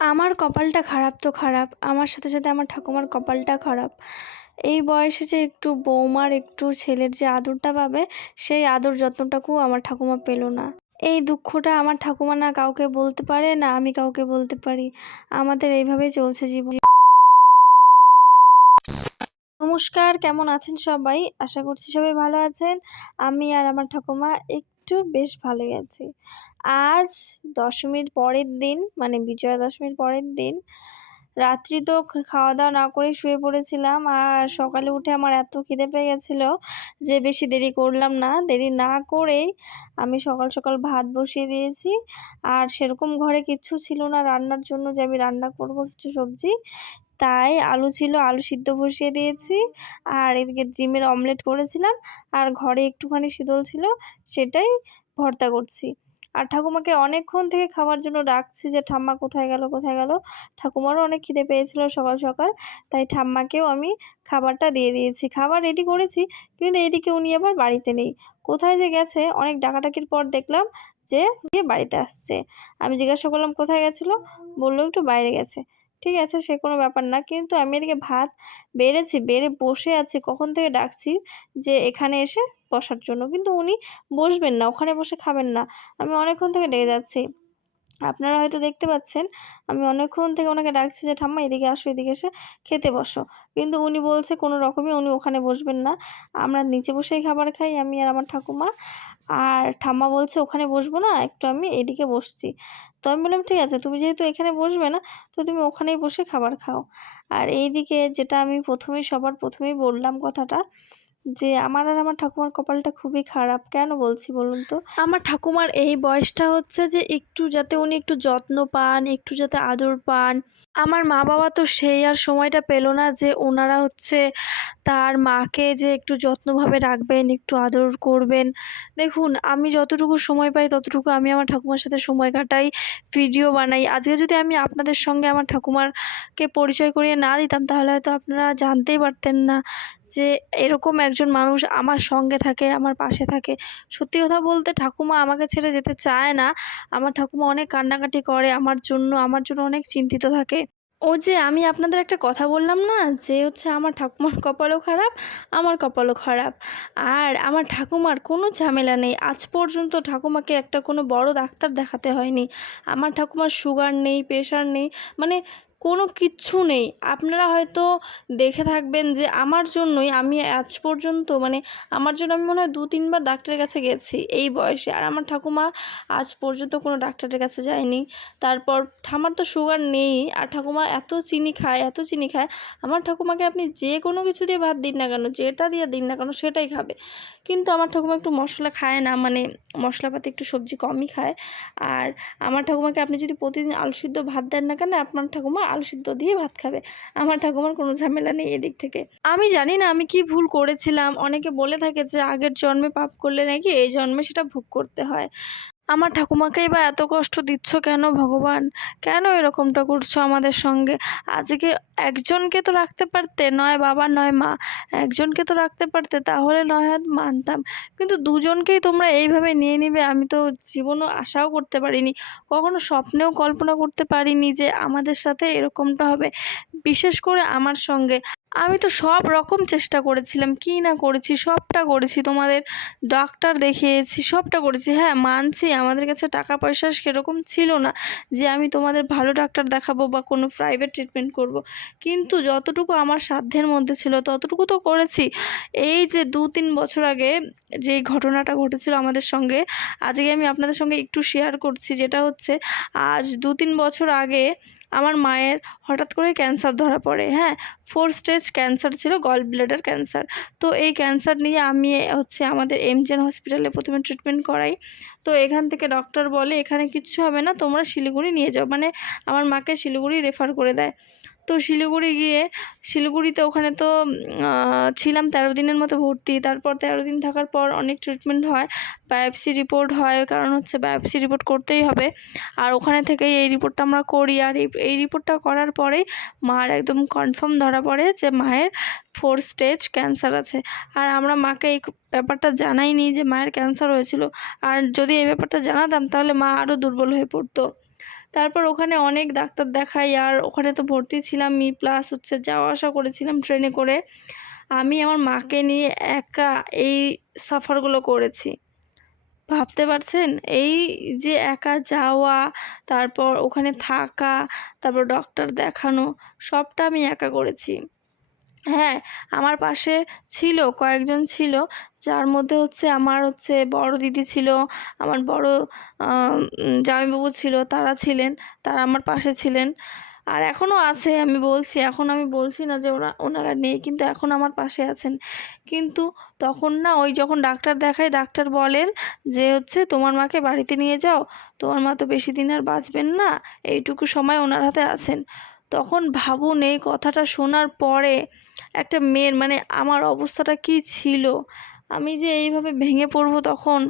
আমার কপালটা খারাপ তো খারাপ, আমার সাথে সাথে আমার ঠাকুমার কপালটা খারাপ। এই বয়সে যে একটু বৌমার একটু ছেলের যে আদরটা পাবে, সেই আদর যত্নটাকুও আমার ঠাকুমা পেল না। এই দুঃখটা আমার ঠাকুমা না কাউকে বলতে পারে, না আমি কাউকে বলতে পারি। আমাদের এইভাবেই চলছে জীবন। নমস্কার, কেমন আছেন সবাই? আশা করছি সবাই ভালো আছেন। আমি আর আমার ঠাকুমা একটু বেশ ভালোই আছি। আজ দশমীর পরের দিন, মানে বিজয়া দশমীর পরের দিন রাত্রি তো খাওয়া দাওয়া না করেই শুয়ে পড়েছিলাম। আর সকালে উঠে আমার এত খিদে পেয়ে গেছিলো যে বেশি দেরি করলাম না। দেরি না করেই আমি সকাল সকাল ভাত বসিয়ে দিয়েছি। আর সেরকম ঘরে কিচ্ছু ছিল না রান্নার জন্য যে আমি রান্না করব কিছু সবজি। তাই আলু ছিল, আলু সিদ্ধ বসিয়ে দিয়েছি। আর এদিকে ডিমের অমলেট করেছিলাম। আর ঘরে একটুখানি শীতল ছিল, সেটাই ভর্তা করছি। আর ঠাকুমাকে অনেকক্ষণ থেকে খাওয়ার জন্য ডাকছি যে ঠাম্মা কোথায় গেল কোথায় গেল। ঠাকুমারও অনেক খিদে পেয়েছিল সকাল সকাল, তাই ঠাম্মাকেও আমি খাবারটা দিয়ে দিয়েছি। খাবার রেডি করেছি, কিন্তু এদিকে উনি আবার বাড়িতে নেই। কোথায় যে গেছে, অনেক ডাকাডাকির পর দেখলাম যে গিয়ে বাড়িতে আসছে। আমি জিজ্ঞাসা করলাম কোথায় গেছিলো, বললো একটু বাইরে গেছে। ঠিক আছে, সে কোনো ব্যাপার না। কিন্তু আমি এদিকে ভাত বেড়েছি, বেড়ে বসে আছি, কখন থেকে ডাকছি যে এখানে এসে বসার জন্য, কিন্তু উনি বসবেন না, ওখানে বসে খাবেন না। আমি অনেকক্ষণ থেকে ডেকে যাচ্ছি, আপনারা হয়তো দেখতে পাচ্ছেন। আমি অনেকক্ষণ থেকে ওনাকে ডাকছি যে ঠাম্মা এদিকে আসো, এদিকে এসে খেতে বসো। কিন্তু উনি বলছে কোনো রকমই উনি ওখানে বসবেন না, আমরা নিচে বসেই খাবার খাই, আমি আর আমার ঠাকুমা। আর ঠাম্মা বলছে ওখানে বসবো না, একটু আমি এদিকে বসছি। তো আমি বললাম ঠিক আছে, তুমি যেহেতু এখানে বসবে না, তো তুমি ওখানেই বসে খাবার খাও। আর এইদিকে যেটা আমি সবার প্রথমেই বললাম কথাটা, যে আমার আর আমার ঠাকুমার কপালটা খুবই খারাপ। কেন বলছি বলুন তো? আমার ঠাকুমার এই বয়সটা হচ্ছে যে একটু যাতে উনি একটু যত্ন পান, একটু যাতে আদর পান। আমার মা বাবা তো সেই আর সময়টা পেল না যে ওনারা হচ্ছে তার মাকে যে একটু যত্নভাবে রাখবেন, একটু আদর করবেন। দেখুন, আমি যতটুকু সময় পাই ততটুকু আমি আমার ঠাকুমার সাথে সময় কাটাই, ভিডিও বানাই। আজকে যদি আমি আপনাদের সঙ্গে আমার ঠাকুমারকে পরিচয় করিয়ে না দিতাম, তাহলে হয়তো আপনারা জানতেই পারতেন না যে এরকম একজন মানুষ আমার সঙ্গে থাকে, আমার পাশে থাকে। সত্যি কথা বলতে ঠাকুমা আমাকে ছেড়ে যেতে চায় না। আমার ঠাকুমা অনেক কান্নাকাটি করে আমার জন্য অনেক চিন্তিত থাকে। ও যে আমি আপনাদের একটা কথা বললাম না, যে হচ্ছে আমার ঠাকুমার কপালও খারাপ, আমার কপালও খারাপ। আর আমার ঠাকুমার কোনো ঝামেলা নেই। আজ পর্যন্ত ঠাকুমাকে একটা কোনো বড় ডাক্তার দেখাতে হয়নি। আমার ঠাকুমার সুগার নেই, প্রেশার নেই, মানে কোনো কিচ্ছু নেই। আপনারা হয়তো দেখে থাকবেন যে আমার জন্যই আমি আজ পর্যন্ত, মানে আমার জন্য আমি মনে হয় ২-৩ বার ডাক্তারের কাছে গেছি এই বয়সে। আর আমার ঠাকুমা আজ পর্যন্ত কোনো ডাক্তারের কাছে যায়নি। তারপর আমার তো সুগার নেই, আর ঠাকুমা এত চিনি খায়, এত চিনি খায়। আমার ঠাকুমাকে আপনি যে কোনো কিছু দিয়ে ভাত দিন না কেন, যেটা দিয়ে দিন না কেন সেটাই খাবে। কিন্তু আমার ঠাকুমা একটু মশলা খায় না, মানে মশলাপাতি একটু সবজি কমই খায়। আর আমার ঠাকুমাকে আপনি যদি প্রতিদিন আলু সিদ্ধ ভাত দেন না কেন, আপনার ঠাকুমা আলু সিদ্ধ দিয়ে ভাত খাবে। আমার ঠাকুমার কোনো ঝামেলা নেই এদিক থেকে। আমি জানি না আমি কি ভুল করেছিলাম। অনেকে বলে থাকে যে আগের জন্মে পাপ করলে নাকি এই জন্মে সেটা ভোগ করতে হয়। আমার ঠাকুমাকেই বা এত কষ্ট দিচ্ছ কেন ভগবান? কেন এরকমটা করছো আমাদের সঙ্গে? আজকে একজনকে তো রাখতে পারতে, নয় বাবা নয় মা। একজনকে তো রাখতে পারতে, তাহলে নয় হয় মানতাম। কিন্তু দুজনকেই তোমরা এইভাবে নিয়ে নিবে, আমি তো জীবনেও আশাও করতে পারিনি। কখনো স্বপ্নেও কল্পনা করতে পারিনি যে আমাদের সাথে এরকমটা হবে। বিশেষ করে আমার সঙ্গে। আমি তো সব রকম চেষ্টা করেছিলাম, কী না করেছি, সবটা করেছি। তোমাদের ডাক্তার দেখিয়েছি, সবটা করেছি। হ্যাঁ, মানছি আমাদের কাছে টাকা পয়সা সেরকম ছিল না যে আমি তোমাদের ভালো ডাক্তার দেখাবো বা কোনো প্রাইভেট ট্রিটমেন্ট করব। কিন্তু যতটুকু আমার সাধ্যের মধ্যে ছিল ততটুকু তো করেছি। এই যে ২-৩ বছর আগে যে ঘটনাটা ঘটেছিল আমাদের সঙ্গে, আজকে আমি আপনাদের সঙ্গে একটু শেয়ার করছি। যেটা হচ্ছে, আজ ২-৩ বছর আগে আমার মায়ের হঠাৎ করে ক্যান্সার ধরা পড়ে। হ্যাঁ, 4 স্টেজ ক্যান্সার ছিল, গল ব্লাডার ক্যান্সার। তো এই ক্যান্সার নিয়ে আমি হচ্ছে আমাদের এমজেন হসপিটালে প্রথমে ট্রিটমেন্ট করাই। তো এখান থেকে ডক্টর বলে এখানে কিচ্ছু হবে না, তোমরা শিলিগুড়ি নিয়ে যাও। মানে আমার মাকে শিলিগুড়ি রেফার করে দেয়। তো শিলিগুড়ি গিয়ে, শিলিগুড়িতে ওখানে তো ছিলাম ১৩ দিনের মতো ভর্তি। তারপর ১৩ দিন থাকার পর অনেক ট্রিটমেন্ট হয়, বায়োপসি রিপোর্ট হয়, কারণ হচ্ছে বায়োপসি রিপোর্ট করতেই হবে। আর ওখানে থেকেই এই রিপোর্টটা আমরা করি। আর এই রিপোর্টটা করার পরেই মার একদম কনফার্ম ধরা পড়ে যে মায়ের 4 স্টেজ ক্যান্সার আছে। আর আমরা মাকে এই ব্যাপারটা জানাইনি যে মায়ের ক্যান্সার হয়েছিল। আর যদি এই ব্যাপারটা জানাতাম তাহলে মা আরও দুর্বল হয়ে পড়তো। তারপর ওখানে অনেক ডাক্তার দেখাই, আর ওখানে তো ভর্তি ছিলামই, প্লাস হচ্ছে যাওয়া আসা করেছিলাম ট্রেনে করে। আমি আমার মাকে নিয়ে একা এই সাফারগুলো করেছি। ভাবতে পারছেন? এই যে একা যাওয়া, তারপর ওখানে থাকা, তারপর ডক্টর দেখানো, সবটা আমি একা করেছি। হ্যাঁ, আমার পাশে ছিল, কয়েকজন ছিল, যার মধ্যে হচ্ছে আমার হচ্ছে বড় দিদি ছিল, আমার বড় জামাইবাবু ছিল, তারা ছিলেন, তারা আমার পাশে ছিলেন। আর এখনও আছে, আমি বলছি না যে ওনারা নেই, কিন্তু এখন আমার পাশে আছেন। কিন্তু তখন না, ওই যখন ডাক্তার দেখাই, ডাক্তার বলেন যে হচ্ছে তোমার মাকে বাড়িতে নিয়ে যাও, তোমার মা তো বেশি দিন আর বাঁচবেন না, এইটুকু সময় ওনার হাতে আছেন। তখন ভাবুন, এই কথাটা শোনার পরে একটা মেয়ের মানে আমার অবস্থাটা কী ছিল, আমি যে এইভাবে ভেঙে পড়বো তখন।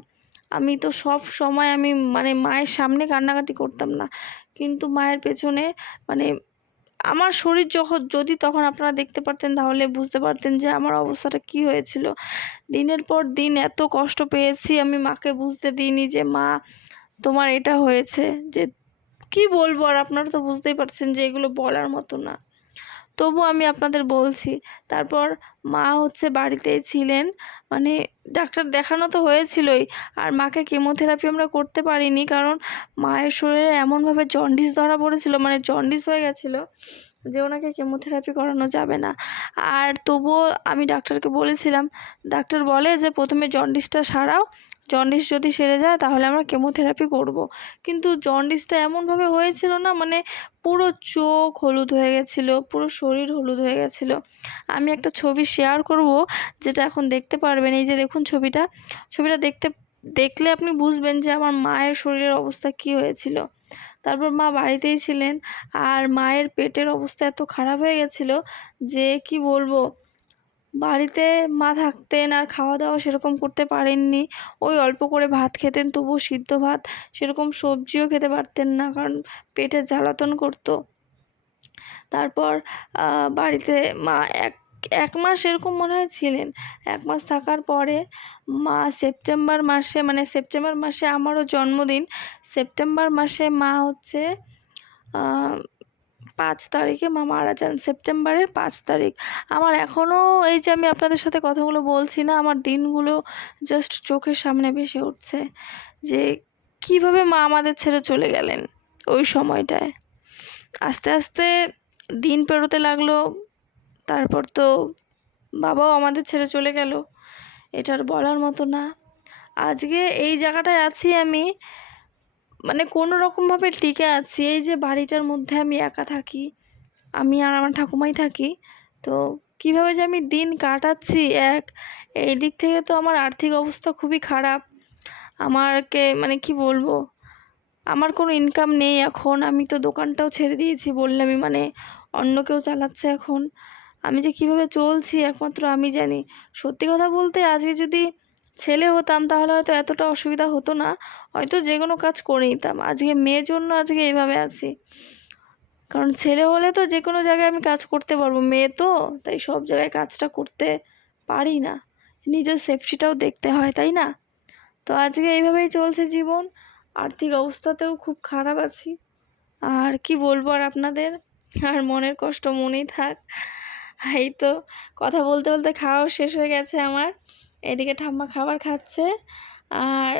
আমি তো সব সময় আমি মানে মায়ের সামনে কান্নাকাটি করতাম না, কিন্তু মায়ের পেছনে মানে আমার শরীর যদি তখন আপনারা দেখতে পারতেন তাহলে বুঝতে পারতেন যে আমার অবস্থাটা কী হয়েছিল। দিনের পর দিন এত কষ্ট পেয়েছি, আমি মাকে বুঝতে দিইনি যে মা তোমার এটা হয়েছে, যে কি বলবো আর, আপনারা তো বুঝতেই পারছেন যে এগুলো বলার মতো না। তবু আমি আপনাদের বলছি। তারপর মা হচ্ছে বাড়িতেই ছিলেন, মানে ডাক্তার দেখানো তো হয়েছিলই, আর মাকে কেমোথেরাপি আমরা করতে পারিনি, কারণ মায়ের শরীরে এমনভাবে জন্ডিস ধরা পড়েছিল, মানে জন্ডিস হয়ে গেছিলো যে ওনাকে কেমোথেরাপি করানো যাবে না। আর তবুও আমি ডাক্তারকে বলেছিলাম, ডাক্তার বলে যে প্রথমে জন্ডিসটা সারাও, জন্ডিস যদি সেরে যায় তাহলে আমরা কেমোথেরাপি করব। কিন্তু জন্ডিসটা এমনভাবে হয়েছিল না, মানে পুরো চোখ হলুদ হয়ে গেছিলো, পুরো শরীর হলুদ হয়ে গেছিলো। আমি একটা ছবি শেয়ার করব, যেটা এখন দেখতে পারবেন। এই যে দেখুন ছবিটা, ছবিটা দেখলে আপনি বুঝবেন যে আমার মায়ের শরীরের অবস্থা কী হয়েছিল। তারপর মা বাড়িতেই ছিলেন, আর মায়ের পেটের অবস্থা এত খারাপ হয়ে গেছিলো যে কি বলবো। বাড়িতে মা থাকতেন, আর খাওয়া দাওয়া সেরকম করতে পারেননি, ওই অল্প করে ভাত খেতেন, তবুও সিদ্ধ ভাত, সেরকম সবজিও খেতে পারতেন না, কারণ পেটে জ্বালাতন করতো। তারপর বাড়িতে মা এক মাস এরকম মনে হয় ছিলেন। 1 মাস থাকার পরে মা সেপ্টেম্বর মাসে আমারও জন্মদিন। সেপ্টেম্বর মাসে মা হচ্ছে 5 তারিখে মা মারা যান, সেপ্টেম্বরের 5 তারিখ। আমার এখনও এই যে আমি আপনাদের সাথে কথাগুলো বলছি না, আমার দিনগুলো জাস্ট চোখের সামনে ভেসে উঠছে, যে কীভাবে মা আমাদের ছেড়ে চলে গেলেন ওই সময়টায়। আস্তে আস্তে দিন পেরোতে লাগলো, তারপর তো বাবাও আমাদের ছেড়ে চলে গেল। এটা আর বলার মতো না। আজকে এই জায়গাটায় আছি আমি, মানে কোনো রকমভাবে টিকে আছি। এই যে বাড়িটার মধ্যে আমি একা থাকি, আমি আর আমার ঠাকুমাই থাকি। তো কীভাবে যে আমি দিন কাটাচ্ছি, এই দিক থেকে তো আমার আর্থিক অবস্থা খুবই খারাপ। আমাকে মানে কি বলবো, আমার কোনো ইনকাম নেই এখন। আমি তো দোকানটাও ছেড়ে দিয়েছি বললামই, মানে অন্য কেউ চালাচ্ছে এখন। আমি যে কীভাবে চলছি একমাত্র আমি জানি। সত্যি কথা বলতে, আজকে যদি ছেলে হতাম তাহলে হয়তো এতটা অসুবিধা হতো না, হয়তো যে কোনো কাজ করে নিতাম। আজকে মেয়ের জন্য আজকে এইভাবে আছি, কারণ ছেলে হলে তো যে কোনো জায়গায় আমি কাজ করতে পারবো, মেয়ে তো তাই সব জায়গায় কাজটা করতে পারি না, নিজের সেফটিটাও দেখতে হয়, তাই না? তো আজকে এইভাবেই চলছে জীবন। আর্থিক অবস্থাতেও খুব খারাপ আছি, আর কি বলবো আর আপনাদের, আর মনের কষ্ট মনেই থাক। এই তো কথা বলতে বলতে খাওয়াও শেষ হয়ে গেছে আমার, এদিকে ঠাম্মা খাবার খাচ্ছে। আর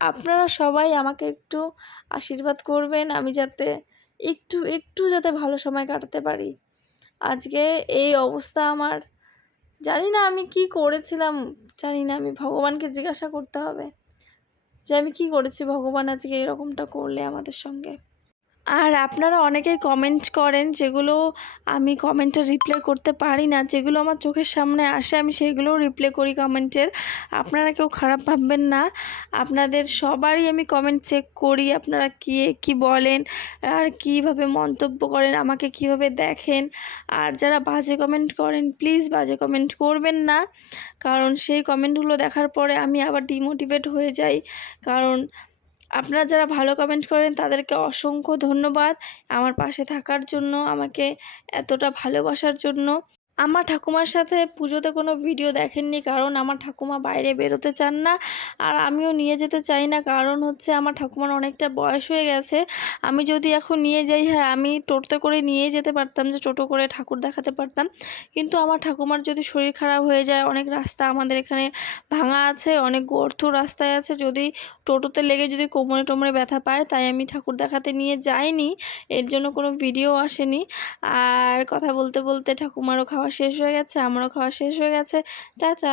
আপনারা সবাই আমাকে একটু আশীর্বাদ করবেন, আমি যাতে একটু যাতে ভালো সময় কাটাতে পারি। আজকে এই অবস্থা আমার, জানি না আমি কি করেছিলাম, জানি না। আমি ভগবানকে জিজ্ঞাসা করতে হবে যে আমি কি করেছি, ভগবান আজকে এরকমটা করলে আমাদের সঙ্গে। আর আপনারা অনেকেই কমেন্ট করেন, যেগুলো আমি কমেন্টের রিপ্লাই করতে পারি না, যেগুলো আমার চোখের সামনে আসে আমি সেইগুলোও রিপ্লাই করি কমেন্টের। আপনারা কেউ খারাপ ভাববেন না, আপনাদের সবারই আমি কমেন্ট চেক করি। আপনারা কী বলেন আর কীভাবে মন্তব্য করেন, আমাকে কীভাবে দেখেন। আর যারা বাজে কমেন্ট করেন, প্লিজ বাজে কমেন্ট করবেন না, কারণ সেই কমেন্টগুলো দেখার পরে আমি আবার ডিমোটিভেট হয়ে যাই। কারণ আপনারা যারা ভালো কমেন্ট করেন তাদেরকে অসংখ্য ধন্যবাদ আমার পাশে থাকার জন্য, আমাকে এতটা ভালোবাসার জন্য। আমার ঠাকুমার সাথে পুজোতে কোনো ভিডিও দেখেননি, কারণ আমার ঠাকুমা বাইরে বেরোতে চান না, আর আমিও নিয়ে যেতে চাই না। কারণ হচ্ছে আমার ঠাকুমার অনেকটা বয়স হয়ে গেছে। আমি যদি এখন নিয়ে যাই, হ্যাঁ আমি টোটোতে করে নিয়ে যেতে পারতাম, যে টোটো করে ঠাকুর দেখাতে পারতাম, কিন্তু আমার ঠাকুমার যদি শরীর খারাপ হয়ে যায়, অনেক রাস্তা আমাদের এখানে ভাঙা আছে, অনেক গর্ত রাস্তায় আছে, যদি টোটোতে লেগে যদি কোমরে টোমরে ব্যথা পায়, তাই আমি ঠাকুর দেখাতে নিয়ে যাইনি, এর জন্য কোনো ভিডিও আসেনি। আর কথা বলতে বলতে ঠাকুমারও খাওয়া শেষ হয়ে গেছে, আমারও খাওয়া শেষ হয়ে গেছে। টাটা।